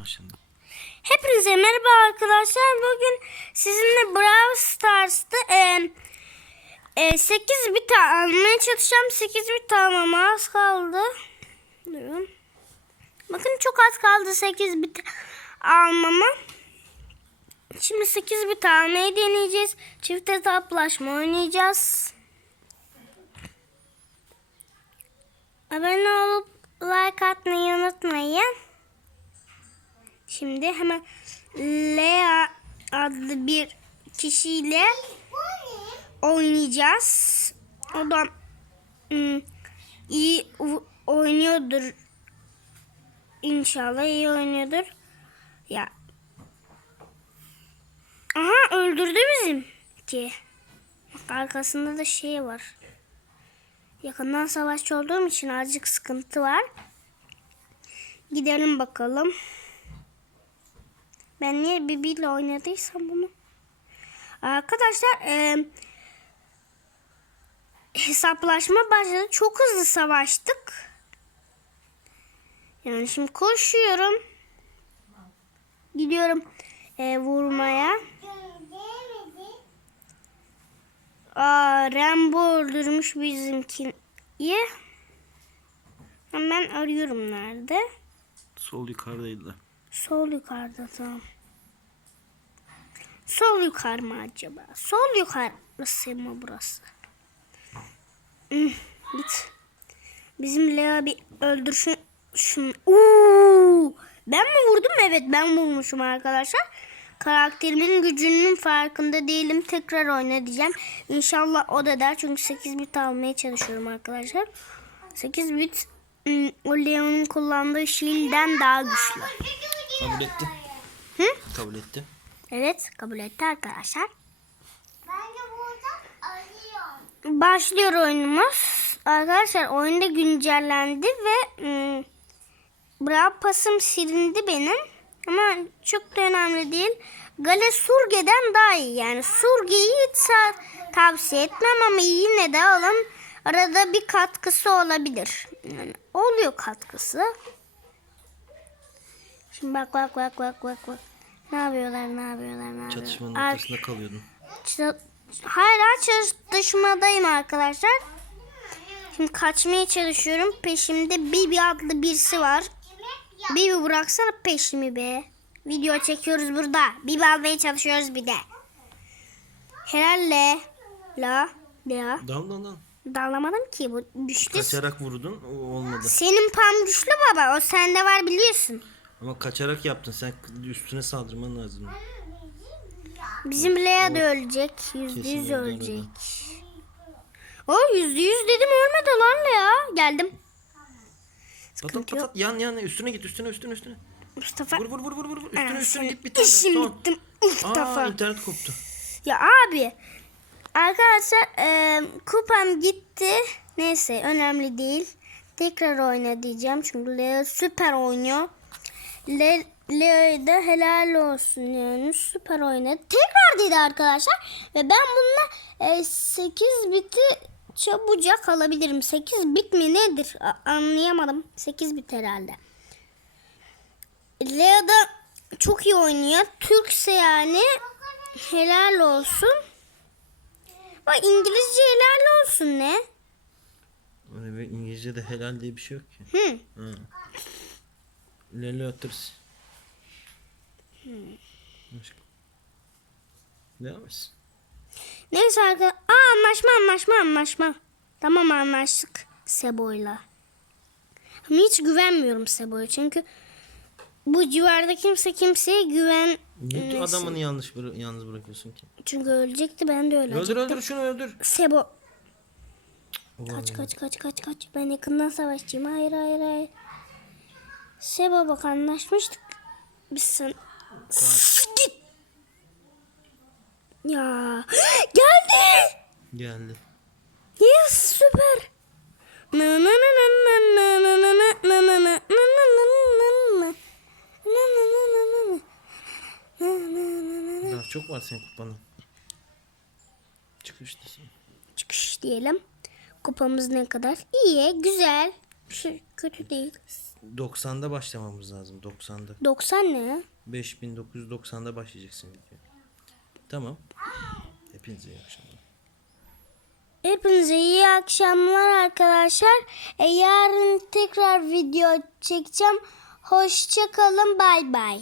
Başladı. Hepinize merhaba arkadaşlar. Bugün sizinle Brawl Stars'ta e, e, 8 bit almaya çalışacağım. 8 bit almama az kaldı. Durun. Bakın çok az kaldı 8 bit almama. Şimdi 8 bit almayı deneyeceğiz. Çift hesaplaşma oynayacağız. Abone olup like atmayı unutmayın. Şimdi hemen Lea adlı bir kişiyle oynayacağız. O da ım, iyi oynuyordur. İnşallah iyi oynuyordur. Ya. Aha öldürdü bizim ki. Bak arkasında da şey var. Yakından savaşçı olduğum için azıcık sıkıntı var. Gidelim bakalım. Ben niye Bibi ile oynadıysam bunu? Arkadaşlar e, hesaplaşma başladı. Çok hızlı savaştık. Yani şimdi koşuyorum. Gidiyorum e, vurmaya. Aa, Rambo öldürmüş bizimkiyi. Hemen arıyorum nerede? Sol yukarıdaydı. Sol yukarıda tamam. Sol yukarı mı acaba? Sol yukarısı mı burası? Hmm, git. Bizim Lea bir öldürsün. Şunu. Oo! Ben mi vurdum? Evet ben vurmuşum arkadaşlar. Karakterimin gücünün farkında değilim. Tekrar oyna. İnşallah o da der. Çünkü 8 bit almaya çalışıyorum arkadaşlar. 8 bit hmm, o Leon'un kullandığı shield'den daha güçlü. Kabul etti. Hı? Kabul etti. Evet kabul etti arkadaşlar. Başlıyor oyunumuz. Arkadaşlar oyunda güncellendi ve ım, Brawl pasım silindi benim. Ama çok da önemli değil. Gale Surge'den daha iyi. Yani Surge'yi hiç tavsiye etmem ama yine de alın. Arada bir katkısı olabilir. Yani oluyor katkısı. Şimdi bak bak bak bak bak bak. Ne yapıyorlar ne yapıyorlar ne yapıyorlar. Çatışmanın Ar- ortasında kalıyordun. Ç- Hala çatışmadayım arkadaşlar. Şimdi kaçmaya çalışıyorum. Peşimde Bibi adlı birisi var. Bibi bıraksana peşimi be. Video çekiyoruz burada. Bibi almaya çalışıyoruz bir de. Herhalde. La. La. Dal dal dal. Dalamadım ki bu güçlü. Kaçarak vurdun o olmadı. Senin pam güçlü baba. O sende var biliyorsun. Ama kaçarak yaptın. Sen üstüne saldırman lazım. Bizim Lea da ölecek. Yüzde yüz ölecek. öldü. O yüzde yüz dedim ölmedi lan Lea. Geldim. Pat pat pat pat. yan yan üstüne git üstüne üstüne üstüne. Mustafa. Vur vur vur vur vur. Üstüne üstüne git bir tane. işin Son. bittim ilk Aa internet koptu. Ya abi. Arkadaşlar e, kupam gitti. Neyse önemli değil. Tekrar oyna diyeceğim. Çünkü Leo süper oynuyor. Le, Leo'ya da helal olsun yani süper oynadı. Tekrar dedi arkadaşlar. Ve ben bununla e, 8 biti çabucak alabilirim. 8 bit mi nedir? A- anlayamadım. 8 bit herhalde. Leo da çok iyi oynuyor. Türkse yani helal olsun. Bak İngilizce helal olsun ne? Öyle bir İngilizce'de helal diye bir şey yok ki. Hı. Ha. Oturuz. Başka. Devam etsin. Neyse arkadaşlar. Aa anlaşma anlaşma anlaşma. Tamam anlaştık Sebo'yla. Ama hiç güvenmiyorum Sebo'ya çünkü bu civarda kimse kimseye güven Niye adamını yanlış bıra- yalnız bırakıyorsun ki? çünkü ölecekti ben de Öldür ölecektim. öldür şunu öldür. Sebo kaç kaç kaç kaç kaç ben yakından savaşçıyım hayır hayır hayır. Sebo bak anlaşmıştık. Biz sen git. Ya geldi. Geldi. Yes süper. Na na na na na na na na na na na Daha çok var senin kupanın. Çıkıştasın. çıkış diyelim. Kupamız ne kadar? İyi, güzel. Şey, kötü değil. 90'da başlamamız lazım. 90'da. 90 ne ya? 5990'da başlayacaksın video. Tamam. Hepinize iyi akşamlar. Hepinize iyi akşamlar arkadaşlar. E, yarın tekrar video çekeceğim. Hoşça kalın. Bay bay.